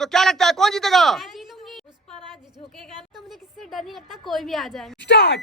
तो क्या लगता है कौन जीतेगा? मैं जीतूंगी। पुष्पाराज झुकेगा तो मुझे किसी से डर नहीं लगता, कोई भी आ जाए। स्टार्ट।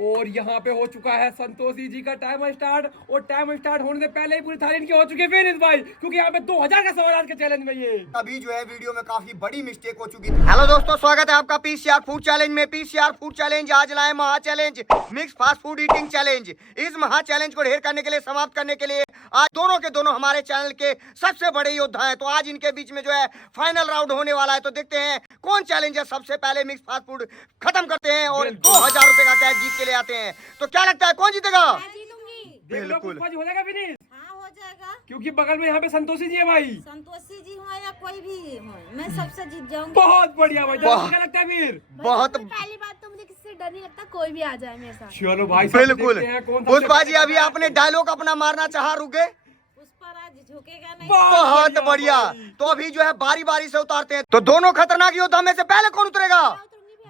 और यहाँ पे हो चुका है संतोषी जी का टाइम स्टार्ट, और टाइम स्टार्ट होने से पहले ही पूरी थाली इनकी हो चुकी है फिनिश भाई, क्योंकि यहाँ पे 2000 का सवाल आज के चैलेंज में ये अभी जो है वीडियो में काफी बड़ी मिस्टेक हो चुकी है। हेलो दोस्तों, स्वागत है आपका पीसीआर फूड चैलेंज में। पीसीआर फूड चैलेंज आज लाए महा challenge, mix fast food eating challenge. इस महा चैलेंज को ढेर करने के लिए, समाप्त करने के लिए आज दोनों के दोनों हमारे चैनल के सबसे बड़े योद्धा हैं। तो आज इनके बीच में जो है फाइनल राउंड होने वाला है। तो देखते हैं कौन चैलेंजर सबसे पहले मिक्स फास्ट फूड खत्म करते हैं और 2000 रुपए का कैश जीत के ले आते हैं। तो क्या लगता है कौन जीतेगा? मैं जीतूंगी। बिल्कुल हो जाएगा फिनिश, हाँ हो जाएगा, क्योंकि बगल में यहाँ पे संतोषी जी है भाई। संतोषी जी हो या कोई भी हो, मैं सबसे जीत जाऊंगी। बहुत बढ़िया भाई, वाह। क्या लगता है फिर? बहुत पहली बात तो मुझे किसी से डर नहीं लगता, कोई भी आ जाए मेरे साथ। चलो भाई साहब, बिल्कुल। देखते हैं कौन सबसे पुष्पा जी पहले अभी आपने डायलॉग अपना मारना चाहा, रुक गए। पुष्पाराज झुकेगा नहीं। बहुत बढ़िया। तो अभी जो है बारी बारी से उतारते हैं। तो दोनों खतरनाक योद्धा में से पहले कौन उतरेगा?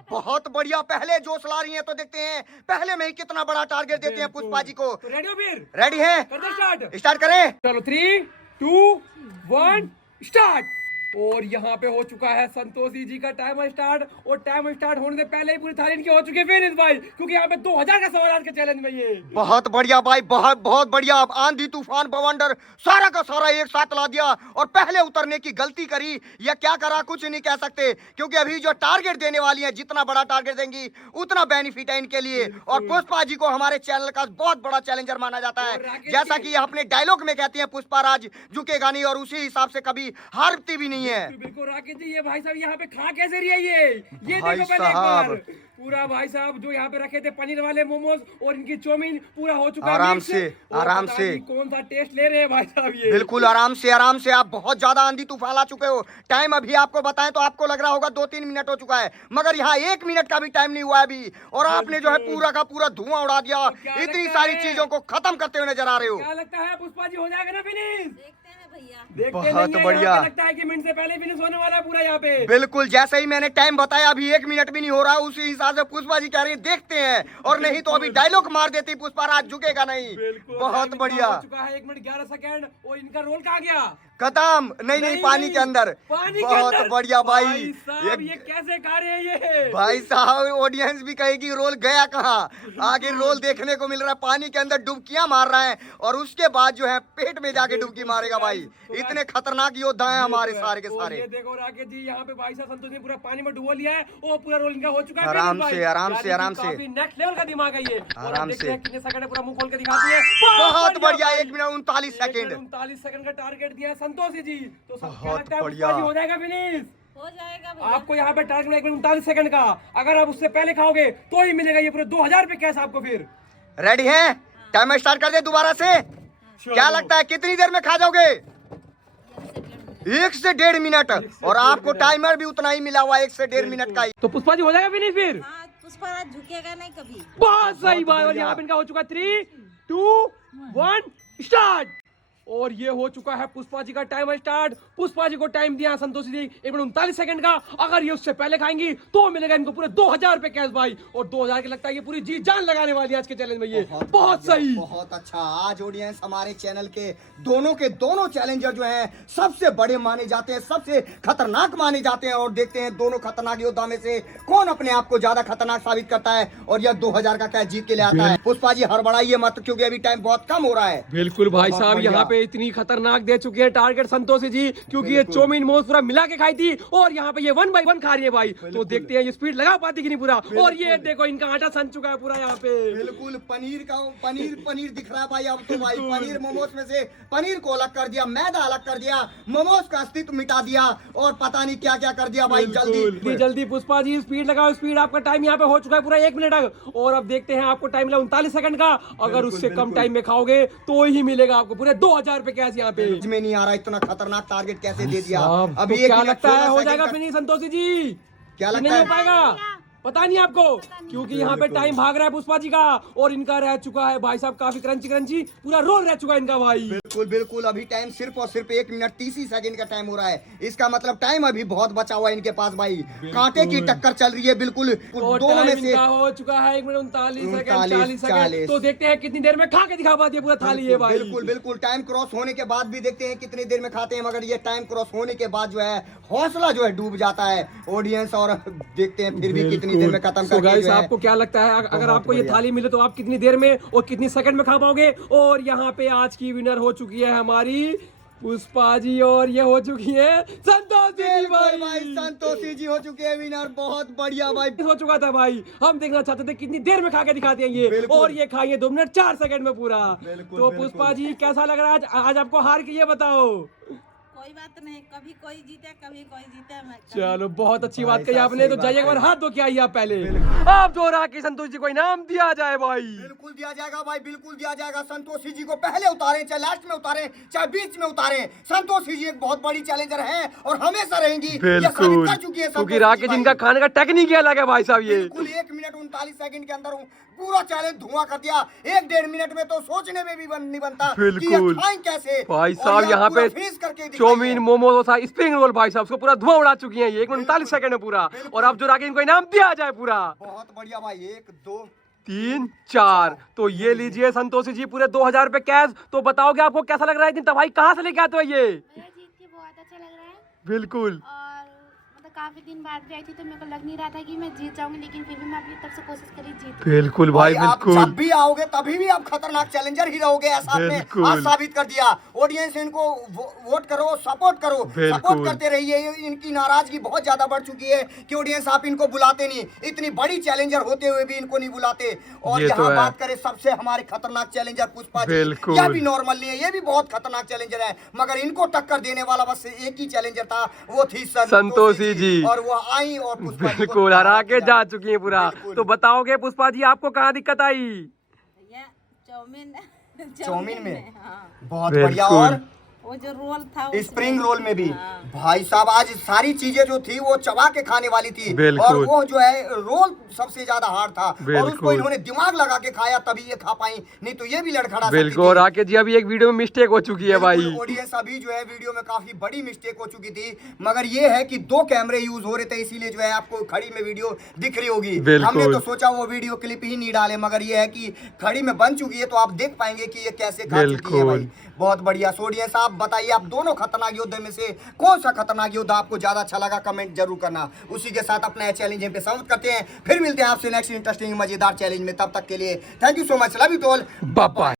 बहुत बढ़िया, पहले जोश ला रही हैं। तो देखते हैं पहले में ही कितना बड़ा टारगेट देते हैं पुष्पा जी को। तो रेडी हो फिर? रेडी हैं? कर दो स्टार्ट। स्टार्ट करें। चलो 3, 2, 1 स्टार्ट। और यहाँ पे हो चुका है संतोषी जी का टाइम स्टार्ट, और टाइम स्टार्ट होने से पहले ही पूरी थाली इनकी हो चुकी है फिनिश भाई, क्योंकि यहाँ पे 2000 का सवाल आज के चैलेंज में ये बहुत बढ़िया भाई, बहुत बहुत बढ़िया। आंधी तूफान बवंडर सारा का सारा एक साथ ला दिया, और पहले उतरने की गलती करी या क्या करा कुछ नहीं कह सकते, क्योंकि अभी जो टारगेट देने वाली है, जितना बड़ा टारगेट देंगी उतना बेनिफिट है इनके लिए। और पुष्पा जी को हमारे चैनल का बहुत बड़ा चैलेंजर माना जाता है। जैसा कि अपने डायलॉग में कहती है, पुष्पा राज झुकेगा नहीं, और उसी हिसाब से कभी हारती भी नहीं है। बिल्कुल राकेश जी, ये भाई साहब यहाँ पे खा कैसे रही है ये भाई देखो पहले एक साहब। बार। पूरा भाई साहब जो यहाँ पे रखे थे पनीर वाले मोमोज और इनकी चाउमीन पूरा हो चुका है आराम मिक्स। से, और आराम पता से। नहीं कौन सा टेस्ट ले रहे हैं भाई साहब ये। बिल्कुल आराम से, आराम से। आप बहुत ज्यादा आंधी तूफान आ चुके हो। टाइम अभी आपको बताएं तो आपको लग रहा होगा 2-3 मिनट हो चुका है, मगर यहाँ 1 मिनट का भी टाइम नहीं हुआ है अभी, और आपने जो है पूरा का पूरा धुआं उड़ा दिया। इतनी सारी चीजों को खत्म करते हुए नजर आ रहे हो। क्या लगता है पुष्पा जी हो जाएगा ना फिनिश? देखते हैं भैया। देखते बहुत नहीं है, बढ़िया। यहाँ पे लगता है कि मिनट से पहले फिनिश होने वाला है पूरा यहाँ पे। बिल्कुल, जैसे ही मैंने टाइम बताया अभी 1 मिनट भी नहीं हो रहा, उसी हिसाब से पुष्पा जी कह रही है देखते हैं, और नहीं तो अभी डायलॉग मार देती पुष्पा राज झुकेगा नहीं। बहुत बढ़िया। हो चुका है 1 मिनट 11 सेकंड, और इनका रोल कहाँ गया? खत्म। नहीं, पानी के अंदर। पानी के बहुत अंदर। बढ़िया भाई। साहब ये कैसे खा रहे हैं ये? भाई साहब, ऑडियंस भी कहेगी रोल गया कहाँ? आगे रोल देखने को मिल रहा है, पानी के अंदर डुबकियां मार रहा है, और उसके बाद जो है पेट में जाके डुबकी मारेगा भाई। इतने खतरनाक योद्धा हैं हमारे सारे के और सारे। ये देखो राकेश जी, यहाँ पे भाई साहब संतोष ने पूरा पानी में डुबो लिया है, और पूरा रोल इनका हो चुका है। आराम से, आराम से, आराम से। काफी नेक्स्ट लेवल का दिमाग है ये। और आराम अब देखते से। हैं कितने सेकंड में पूरा मुंह खोल के दिखाती है। बहुत बढ़िया। 1 मिनट 39 सेकंड। 39 सेकंड का टारगेट दिया है संतोषी जी। तो सब क्या बहुत लगता है बढ़िया। पुष्पा जी हो जाएगा फिनिश? हो जाएगा भैया। आपको यहाँ पे टारगेट 1 मिनट 39 सेकंड का, अगर आप उससे पहले खाओगे तो ही मिलेगा ये पूरे 2000 रुपए कैश आपको फिर। रेडी हैं? टाइम स्टार्ट कर दे दोबारा से। क्या लगता है कितनी देर में खा जाओगे? 1 से 1.5 मिनट, और आपको टाइमर भी उतना ही मिला हुआ, 1 से 1.5 मिनट का ही। तो पुष्पा जी हो जाएगा फिनिश फिर? हाँ, पुष्पाराज झुकेगा नहीं कभी। बहुत सही बात। और यहाँ पे इनका हो चुका 3, 2, 1 स्टार्ट। और ये हो चुका है पुष्पा जी का टाइम स्टार्ट। पुष्पा जी को टाइम दिया संतोषी जी 1 मिनट 39 सेकंड का। अगर ये उससे पहले खाएंगी तो मिलेगा इनको पूरे 2000 रुपए कैश भाई, और 2000 के लगता है ये पूरी जी जान लगाने वाली है आज के चैलेंज में ये। बहुत सही, बहुत अच्छा। आज ऑडियंस हमारे चैनल के दोनों चैलेंजर जो हैं सबसे बड़े माने जाते हैं, सबसे खतरनाक माने जाते हैं, और देखते हैं दोनों खतरनाक योद्धा में से कौन अपने आप को ज्यादा खतरनाक साबित करता है और यह 2000 का कैश जीत के ले आता है। पुष्पा जी हड़बड़ाइए मत, क्योंकि अभी टाइम बहुत कम हो रहा है। बिल्कुल भाई बहुत साहब, बढ़िया। यहाँ पे इतनी खतरनाक दे चुके हैं टारगेट संतोषी जी, क्योंकि ये चाउमीन मोमोज पूरा मिला के खाई थी, और यहाँ पे ये 1 बाय 1 खा रही है भाई। तो देखते हैं ये स्पीड लगा पाती कि नहीं पूरा। और ये देखो इनका आटा सन चुका है पूरा यहाँ पे। बिल्कुल पनीर दिख रहा है भाई। अब तो भाई पनीर मोमोज में से पनीर को अलग कर दिया, मैदा अलग कर दिया, मोमोज का अस्तित्व मिटा दिया, और पता नहीं क्या क्या कर दिया भाई। जल्दी पुष्पा जी स्पीड लगाओ, स्पीड। आपका टाइम यहाँ पे हो चुका है पूरा 1 मिनट, और अब देखते हैं आपको टाइम मिला 39 सेकंड का। अगर उससे कम टाइम में खाओगे तो ही मिलेगा आपको पूरे 2000 रुपए कैश यहाँ पे। समझ में नहीं आ रहा इतना खतरनाक टारगेट कैसे दे दिया। अभी अभी तो 1 क्या मिनट लगता है 16 हो सेकंड जाएगा का- फिनिश संतोषी जी? क्या कि लगता नहीं है? हो पाएगा? पता नहीं आपको, क्योंकि यहाँ पे टाइम भाग रहा है पुष्पा जी का, और इनका रह चुका है भाई साहब काफी क्रंची क्रंची, पूरा रोल रह चुका है इनका भाई। बिल्कुल बिल्कुल, अभी टाइम सिर्फ और सिर्फ 1 मिनट 30 सेकंड का टाइम हो रहा है। इसका मतलब टाइम अभी बहुत बचा हुआ है इनके पास भाई, कांटे की टक्कर चल रही है बिल्कुल और दोनों में टाइम से। इनका हो चुका है 1 मिनट 39 सेकंड 40 सेकंड। 40। तो देखते हैं कितनी देर में खा के दिखा पाती है पूरा थाली है भाई। बिल्कुल बिल्कुल, टाइम क्रॉस होने के बाद भी देखते हैं कितनी देर में खाते हैं, मगर ये टाइम क्रॉस होने के बाद जो है हौसला जो है डूब जाता है ऑडियंस, और देखते हैं फिर भी कितनी देर में खत्म So करके guys, जो है। आपको क्या लगता है अगर बहुत आपको ये बढ़िया। थाली मिले तो आप कितनी देर में और कितनी सेकंड में खा पाओगे? और यहाँ पे आज की विनर हो चुकी है हमारी पुष्पा जी, और ये हो चुकी है संतोषी जी बिल्कुल भाई। संतोषी जी हो चुके हैं विनर, बहुत बढ़िया भाई। हो चुका था भाई, हम देखना चाहते थे कितनी देर में खा के दिखाते हैं ये, बिल्कुल। और ये खाइए 2 मिनट 4 सेकंड में पूरा। बिल्कुल, तो बिल्कुल। पुष्पा जी कैसा लग रहा है आज आपको हार के, ये बताओ। कोई बात नहीं, कभी कोई जीते कभी कोई जीते। चलो बहुत अच्छी भाई बात कही साहब, आपने, तो सही जाइए एक बात बार है। हाथ धो के आइए आप पहले। बिल्कुल। आप जो रहा कि संतोष जी को इनाम दिया जाए भाई। बिल्कुल दिया जाएगा भाई, बिल्कुल दिया जाएगा। संतोषी जी को पहले उतारें, चाहे लास्ट में उतारें, चाहे बीच में उतारें, संतोषी जी एक बहुत बड़ी चैलेंजर है और हमेशा रहेंगी। ये साबित कर चुकी है क्योंकि राकेश इनका खाने का टेक्निक ही अलग है भाई साहब ये। बिल्कुल 1 मिनट 39 सेकंड के अंदर पूरा चैलेंज धुआं कर दिया। 1-1.5 मिनट में तो सोचने में भी नहीं बनता कि ये बिल्कुल। खाएं कैसे। भाई और साहब ये यहाँ पूरा पे फिनिश करके दिखाई चाउमीन है। मोमो डोसा स्प्रिंग रोल भाई साहब उसको पूरा धुआं उड़ा चुकी है ये 1 मिनट 39 सेकंड में पूरा। और अब जो राकेश इनको इनाम दिया जाए पूरा बहुत बढ़िया भाई, 1 2 3 4। तो ये लीजिए संतोषी जी पूरे 2000 रुपए कैश। तो बताओगे आपको कैसा लग रहा है, इतनी तबाही कहाँ से लेके आते हो ये? मुझे जीत के बहुत अच्छा लग रहा है, बिल्कुल और मतलब काफी दिन बाद भी आई थी तो मेरे को लग नहीं रहा था कि मैं जीत जाऊंगी, लेकिन फिर भी मैं अपनी तरफ से कोशिश करी जीत। बिल्कुल भाई आप बिल्कुल। जब भी आओगे तभी भी आप खतरनाक चैलेंजर ही रहोगे, ऐसा आपने बिल्कुल। आज साबित कर दिया। ऑडियंस इनको वोट करो, सपोर्ट करो, बिल्कुल। सपोर्ट करते रहिए। इनकी नाराजगी बहुत ज्यादा बढ़ चुकी है कि ऑडियंस आप इनको बुलाते नहीं, इतनी बड़ी चैलेंजर होते हुए भी इनको नहीं बुलाते। और ये तो यहाँ है। बात करें सबसे हमारे खतरनाक चैलेंजर पुष्पा जी, बिल्कुल। यह भी नॉर्मल नहीं है, ये भी बहुत खतरनाक चैलेंजर है, मगर इनको टक्कर देने वाला बस एक ही चैलेंजर था, वो थी संतोषी जी। और वो आई और पुष्पा जी को बिल्कुल हरा के जा चुकी है पूरा। बिल्कुल। तो बताओगे पुष्पा जी आपको कहाँ दिक्कत आई? भैया चाउमीन चाउमीन में हाँ, बहुत बिल्कुल। बढ़िया। और वो जो रोल था उसमें। स्प्रिंग रोल में भी हाँ। भाई साहब आज सारी चीजें जो थी वो चबा के खाने वाली थी, बिल्कुल। और वो जो है रोल सबसे ज्यादा हार्ड था, और उसको बिल्कुल। इन्होंने दिमाग लगा के खाया तभी ये खा पाई, नहीं तो ये भी लड़खड़ा बिल्कुल राकेश जी अभी एक वीडियो में मिस्टेक हो चुकी है भाई। ऑडियंस अभी जो है वीडियो में काफी बड़ी मिस्टेक हो चुकी थी, मगर ये है कि 2 कैमरे यूज हो रहे थे, इसीलिए जो है आपको खड़ी में वीडियो दिख रही होगी। बिल्कुल। हमने तो सोचा वो वीडियो क्लिप ही नहीं डाले, मगर ये है कि खड़ी में बन चुकी है तो आप देख पाएंगे कि ये कैसे खा चुकी है भाई। बहुत बढ़िया। ऑडियंस आप बताइए, आप दोनों खतरनाक योद्धे में से कौन सा खतरनाक योद्धा आपको ज्यादा अच्छा लगा, कमेंट जरूर करना। उसी के साथ अपना चैलेंज पे समाप्त करते हैं, फिर मिलते हैं आपसे नेक्स्ट इंटरेस्टिंग मजेदार चैलेंज में। तब तक के लिए thank you so much, love you to all, bye bye.